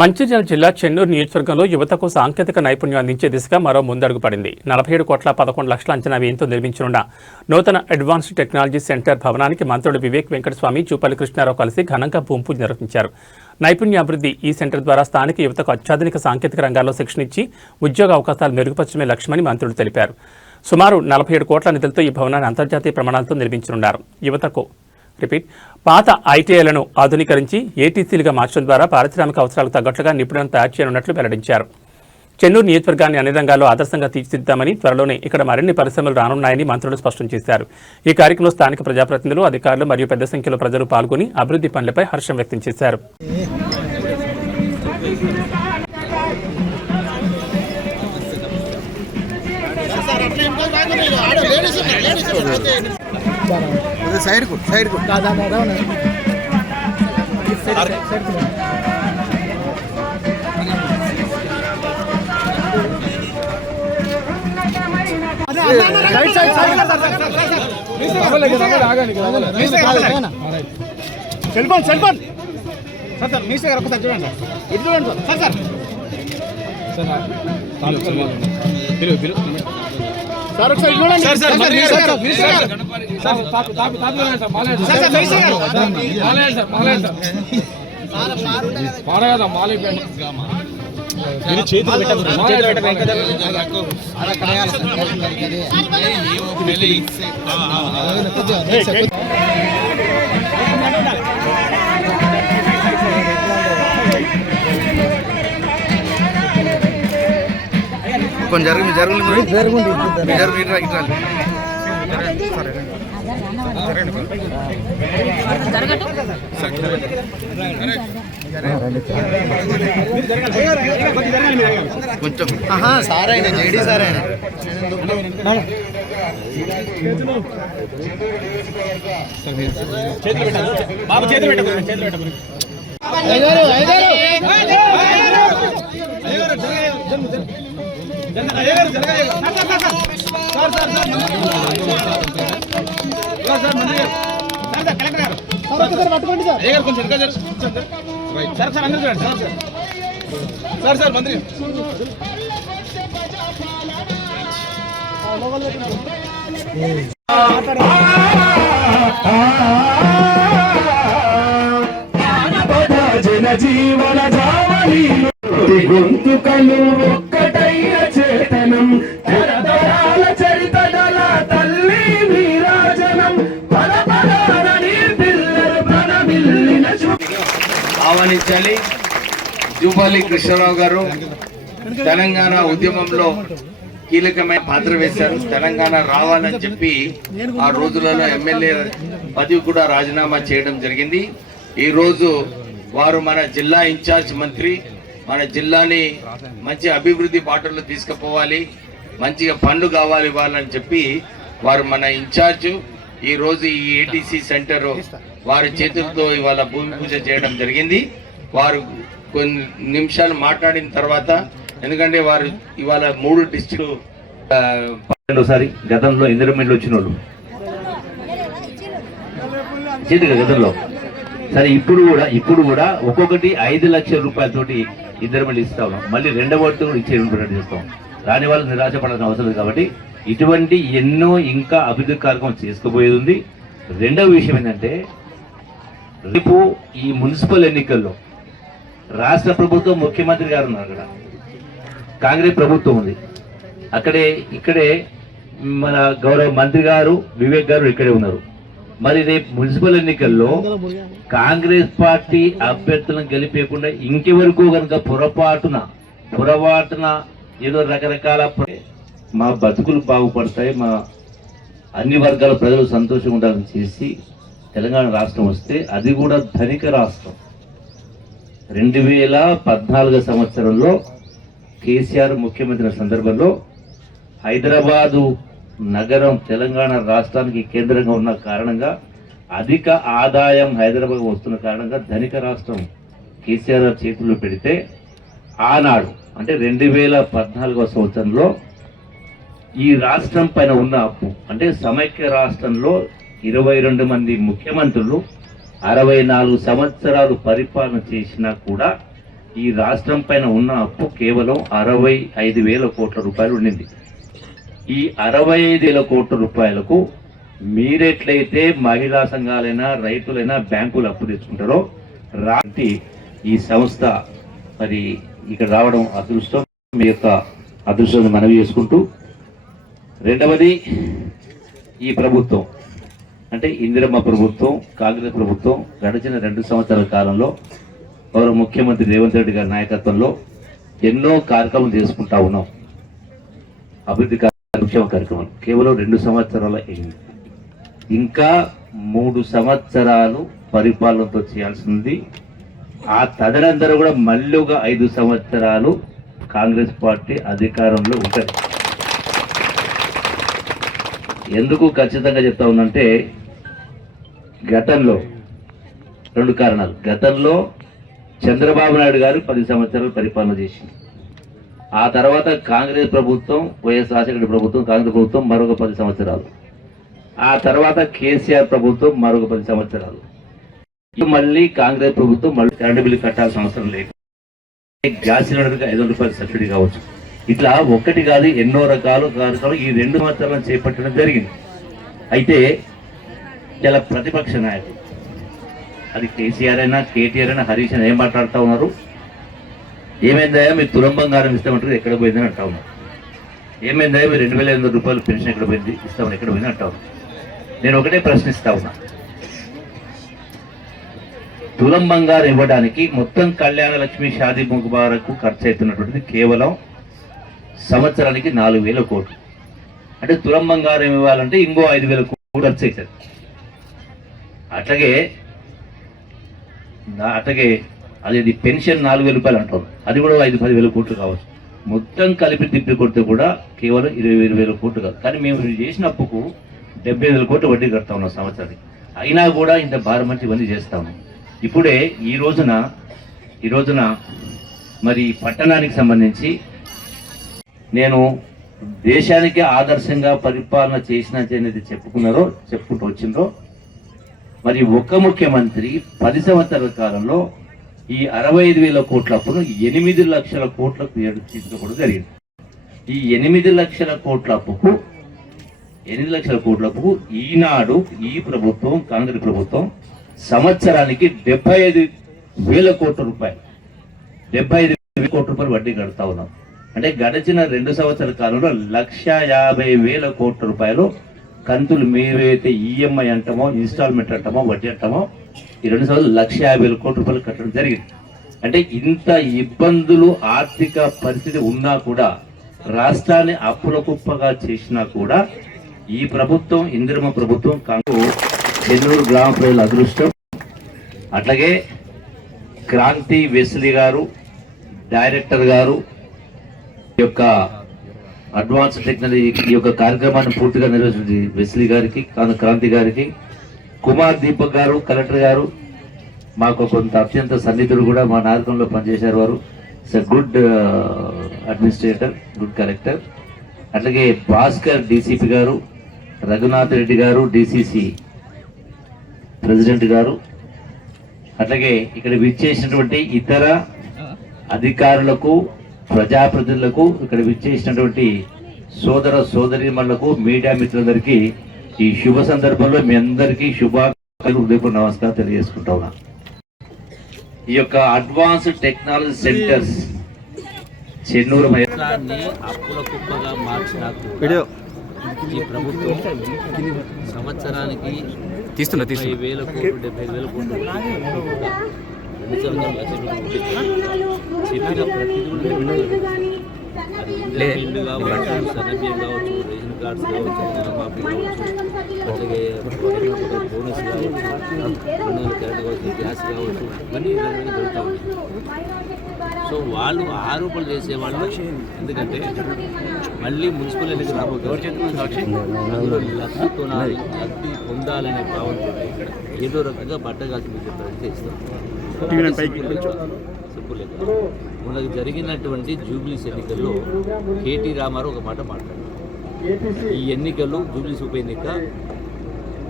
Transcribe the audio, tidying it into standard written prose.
మంచిర్యాల జిల్లా చెన్నూరు నియోజకవర్గంలో యువతకు సాంకేతిక నైపుణ్యం అందించే దిశగా మరో ముందడుగు పడింది. 47,11,00,000 అంచనా వ్యయంతో నిర్మించనున్న నూతన అడ్వాన్స్డ్ టెక్నాలజీ సెంటర్ భవనానికి మంత్రులు వివేక్ వెంకటస్వామి, జూపల్లి కృష్ణారావు కలిసి ఘనంగా భూమి పూజ నిర్వహించారు. నైపుణ్యాభివృద్ధి ఈ సెంటర్ ద్వారా స్థానిక యువతకు అత్యాధునిక సాంకేతిక రంగాల్లో శిక్షణ ఇచ్చి ఉద్యోగ అవకాశాలు మెరుగుపరచడమే లక్ష్యమని మంత్రులు తెలిపారు. సుమారు 47 కోట్ల నిధులతో ఈ భవనాన్ని అంతర్జాతీయ ప్రమాణాలతో నిర్మించనున్నారు. యువతకు పాత ఐటీఐలను ఆధునీకరించి ఏటీసీలుగా మార్చడం ద్వారా పారిశ్రామిక అవసరాలకు తగ్గట్లుగా నిపుణులను తయారు చేయనున్నట్లు వెల్లడించారు. చెన్నూరు నియోజకవర్గాన్ని అన్ని రంగాల్లో ఆదర్శంగా తీర్చిదిద్దామని, త్వరలోనే ఇక్కడ మరిన్ని పరిశ్రమలు రానున్నాయని మంత్రులు స్పష్టం చేశారు. ఈ కార్యక్రమంలో స్థానిక ప్రజాప్రతినిధులు, అధికారులు మరియు పెద్ద సంఖ్యలో ప్రజలు పాల్గొని అభివృద్ధి పనులపై హర్షం వ్యక్తం చేశారు. సైడ్ సెల్ఫోన్ సార్ మీసే గారు ఒకసారి చూడండి సార్. ఇది చూడండి సార్. సార్ సార్ ఒకసారి చూడండి సార్. సార్ కొంచెం జరుగుండి కొంచెం సార్ అయినా జేడీ సార్ అయినా పట్టుకోండి సార్. సార్ మంత్రి జన జీవన గొంతుకలు ఒక్కటయ్య చేతనం తరతరాల చరితల తల్లి వీరాజనం ఆహ్వానించాలి. జూపల్లి కృష్ణారావు గారు తెలంగాణ ఉద్యమంలో కీలకమైన పాత్ర వేశారు. తెలంగాణ రావాలని చెప్పి ఆ రోజులలో ఎమ్మెల్యే పదవి కూడా రాజీనామా చేయడం జరిగింది. ఈ రోజు వారు మన జిల్లా ఇన్ఛార్జ్ మంత్రి, మన జిల్లాని మంచి అభివృద్ధి బాటల్లో తీసుకుపోవాలి, మంచిగా పనులు కావాలి వాళ్ళని చెప్పి వారు మన ఇన్ఛార్జ్ ఈ రోజు ఈ ఏటీసీ సెంటర్ వారి చేతులతో ఇవాళ భూమి పూజ చేయడం జరిగింది. వారు కొన్ని నిమిషాలు మాట్లాడిన తర్వాత, ఎందుకంటే వారు ఇవాళ 3 డిస్ట్రిక్ట్ ఒకసారి గతంలో ఇందిరమిల్లు వచ్చిన వాళ్ళు గతంలో సరే ఇప్పుడు కూడా ఒక్కొక్కటి 5 లక్షల రూపాయలతోటి ఇందిరమిల్లు ఇస్తా ఉన్నాం. మళ్ళీ రెండవ కూడా ఇచ్చేటట్టు చేస్తాం. రాని వాళ్ళు నిరాశపడాల్సిన అవసరం లేదు. కాబట్టి ఇటువంటి ఎన్నో ఇంకా అభివృద్ధి కార్యక్రమం చేసుకోబోయేది ఉంది. రెండవ విషయం ఏంటంటే, రేపు ఈ మున్సిపల్ ఎన్నికల్లో రాష్ట్ర ప్రభుత్వం ముఖ్యమంత్రి గారు ఉన్నారు, అక్కడ కాంగ్రెస్ ప్రభుత్వం ఉంది, ఇక్కడే మన గౌరవ మంత్రి గారు వివేక్ గారు ఇక్కడే ఉన్నారు. మరి రేపు మున్సిపల్ ఎన్నికల్లో కాంగ్రెస్ పార్టీ అభ్యర్థులను గెలిపేయకుండా ఇంకెవరకు కనుక పొరపాటున ఏదో రకరకాల మా బతుకులు బాగుపడతాయి, మా అన్ని వర్గాల ప్రజలు సంతోషంగా ఉండాలని చేసి తెలంగాణ రాష్ట్రం వస్తే, అది కూడా ధనిక రాష్ట్రం. 2014 సంవత్సరంలో కేసీఆర్ ముఖ్యమంత్రి సందర్భంలో హైదరాబాదు నగరం తెలంగాణ రాష్ట్రానికి కేంద్రంగా ఉన్న కారణంగా, అధిక ఆదాయం హైదరాబాద్ వస్తున్న కారణంగా ధనిక రాష్ట్రం కేసీఆర్ చేతుల్లో పెడితే, ఆనాడు అంటే 2014 సంవత్సరంలో ఈ రాష్ట్రం పైన ఉన్న అప్పు, అంటే సమైక్య రాష్ట్రంలో 22 మంది ముఖ్యమంత్రులు 64 సంవత్సరాలు పరిపాలన చేసినా కూడా ఈ రాష్ట్రం పైన ఉన్న అప్పు కేవలం 65,000 కోట్ల రూపాయలు ఉండింది. ఈ 65,000 కోట్ల రూపాయలకు మీరెట్లయితే మహిళా సంఘాలైనా రైతులైనా బ్యాంకులు అప్పు తెచ్చుకుంటారో రాంటి ఈ సంస్థ మరి ఇక్కడ రావడం అదృష్టం. మీ యొక్క అదృష్టాన్ని మనవి చేసుకుంటూ, రెండవది ఈ ప్రభుత్వం అంటే ఇందిరమ్మ ప్రభుత్వం, కాంగ్రెస్ ప్రభుత్వం గడిచిన 2 సంవత్సరాల కాలంలో గౌరవ ముఖ్యమంత్రి రేవంత్ రెడ్డి గారి నాయకత్వంలో ఎన్నో కార్యక్రమాలు చేసుకుంటా ఉన్నాం. అభివృద్ధి సంక్షేమ కార్యక్రమాలు కేవలం 2 సంవత్సరాల ఇంకా 3 సంవత్సరాలు పరిపాలనతో చేయాల్సింది. ఆ తదనంతరం కూడా మళ్ళీ ఒక 5 సంవత్సరాలు కాంగ్రెస్ పార్టీ అధికారంలో ఉంటుంది. ఎందుకు ఖచ్చితంగా చెప్తా ఉందంటే గతంలో 2 కారణాలు. గతంలో చంద్రబాబు నాయుడు గారు 10 సంవత్సరాలు పరిపాలన చేసింది. ఆ తర్వాత కాంగ్రెస్ ప్రభుత్వం, వైఎస్ రాజశేఖర ప్రభుత్వం, కాంగ్రెస్ ప్రభుత్వం మరొక 10 సంవత్సరాలు. ఆ తర్వాత కేసీఆర్ ప్రభుత్వం మరొక 10 సంవత్సరాలు. మళ్ళీ కాంగ్రెస్ ప్రభుత్వం మళ్ళీ కరెంటు బిల్లు కట్టాల్సిన అవసరం లేదు. గ్యాస్ సిలిండర్కి 500 రూపాయలు సబ్సిడీ కావచ్చు. ఇట్లా ఒకటి కాదు ఎన్నో రకాలు కార్యక్రమాలు ఈ 2 సంవత్సరాలను చేపట్టడం జరిగింది. అయితే ఇలా ప్రతిపక్ష నాయకులు అది కేసీఆర్ అయినా కేటీఆర్ అయినా హరీష్ అయినా ఏం మాట్లాడుతూ ఉన్నారు? ఏమైందయ్యా మీరు తులం బంగారం ఇస్తామంటారు, ఎక్కడ పోయిందని అంటా ఉన్నారు. ఏమైందయ్యా మీరు 2,500 రూపాయలు పెన్షన్ ఎక్కడ పోయింది ఇస్తామని ఎక్కడ పోయింది అంటా ఉన్నారు. నేను ఒకటే ప్రశ్నిస్తా ఉన్నా, తులం బంగారం ఇవ్వడానికి మొత్తం కళ్యాణ లక్ష్మి షాదీ ముబారక్ ఖర్చు అవుతున్నటువంటిది కేవలం సంవత్సరానికి 4,000 కోట్లు. అంటే తులం బంగారం ఇవ్వాలంటే ఇంకో 5,000 కోట్లు ఖర్చు అవుతుంది. అట్లాగే అది పెన్షన్ 4,000 రూపాయలు అంటారు, అది కూడా 5-10,000 కోట్లు కావచ్చు. మొత్తం కలిపి తిప్పి కొడితే కూడా కేవలం 20,000 కోట్లు కాదు. కానీ మేము చేసిన అప్పుకు 70,000 కోట్లు వడ్డీ కడతా ఉన్నాం సంవత్సరానికి. అయినా కూడా ఇంత భారం మంచి ఇవన్నీ చేస్తాము. ఇప్పుడే ఈ రోజున మరి పట్టణానికి సంబంధించి నేను దేశానికి ఆదర్శంగా పరిపాలన చేసిన అనేది చెప్పుకుంటూ వచ్చిందో, మరి ఒక్క ముఖ్యమంత్రి 10 సంవత్సరాల కాలంలో ఈ 65,000 కోట్ల అప్పును 8 లక్షల కోట్లకు తీసుకోవడం జరిగింది. ఈ 8 లక్షల కోట్ల అప్పుకు ఈనాడు ఈ ప్రభుత్వం కాంగ్రెస్ ప్రభుత్వం సంవత్సరానికి 75,000 కోట్ల రూపాయలు 75,000 కోట్ల రూపాయలు వడ్డీ కడతా ఉన్నాం. అంటే గడిచిన 2 సంవత్సరాల కాలంలో 1,50,000 కోట్ల రూపాయలు కంతులు మేమైతే ఈఎంఐ అంటామో, ఇన్స్టాల్మెంట్ అంటామో, వడ్డీ అంటామో, ఈ 2 సంవత్సరాలు 1,50,000 కోట్ల రూపాయలు కట్టడం జరిగింది. అంటే ఇంత ఇబ్బందులు ఆర్థిక పరిస్థితి ఉన్నా కూడా, రాష్ట్రాన్ని అప్పుల కుప్పగా చేసినా కూడా ఈ ప్రభుత్వం ఇందిరమ్మ ప్రభుత్వం చెన్నూరు గ్రామ ప్రజల అదృష్టం. అట్లాగే క్రాంతి వెస్లీ గారు డైరెక్టర్ గారు యొక్క అడ్వాన్స్ టెక్నాలజీ ఈ యొక్క కార్యక్రమాన్ని పూర్తిగా నిర్వహించింది వెస్లీ గారికి, క్రాంతి గారికి, కుమార్ దీపక్ గారు కలెక్టర్ గారు మాకు కొంత అత్యంత సన్నిధులు కూడా మా నాయకంలో పనిచేశారు. వారు గుడ్ అడ్మినిస్ట్రేటర్, గుడ్ కలెక్టర్. అట్లాగే భాస్కర్ డీసీపీ గారు, రఘునాథ్ రెడ్డి గారు డిసిసి ప్రెసిడెంట్ గారు, అట్లాగే ఇక్కడ విచ్చేసినటువంటి ఇతర అధికారులకు, ప్రజాప్రతినిధులకు, ఇక్కడ విచ్చేసినటువంటి సోదర సోదరీమణులకు, మీడియా మిత్రులందరికీ ఈ శుభ సందర్భంలో మీ అందరికీ హృదయపూర్వక నమస్కారం తెలియజేసుకుంటా ఉన్నా. ఈ యొక్క అడ్వాన్స్డ్ టెక్నాలజీ సెంటర్స్ చెన్నూరు అప్పుల కుప్పగా మార్చిన ఈ ప్రభుత్వం సంవత్సరానికి 50,000 కోట్లు 70,000 కోట్లు చెప్పిన ప్రతి ఇల్లు కావచ్చు, సన్నబియ్యం కావచ్చు, రేషన్ కార్డ్స్ కావచ్చు, రుణమాఫీ కావచ్చు, అలాగే బోనస్ కావచ్చు, 200 కరెంట్ కావచ్చు, గ్యాస్ కావచ్చు, ఇవన్నీ జరుగుతూ ఉంది. సో వాళ్ళు ఆరోపణలు చేసేవాళ్ళు, ఎందుకంటే మళ్ళీ మున్సిపల్ ఎన్నికలు రాబోతుంది, అందులో లబ్ధి కొనాలి, లబ్ధి పొందాలనే భావంతో ఇక్కడ ఏదో రకంగా బట్టగాల్సి మీరు చెప్పారంటే ఇస్తాం. సింపుల్ లెక్క. మనకు జరిగినటువంటి జూబ్లీస్ ఎన్నికల్లో కేటీ రామారావు ఒక మాట మాట్లాడారు. ఈ ఎన్నికలు జూబ్లీస్ ఉప ఎన్నిక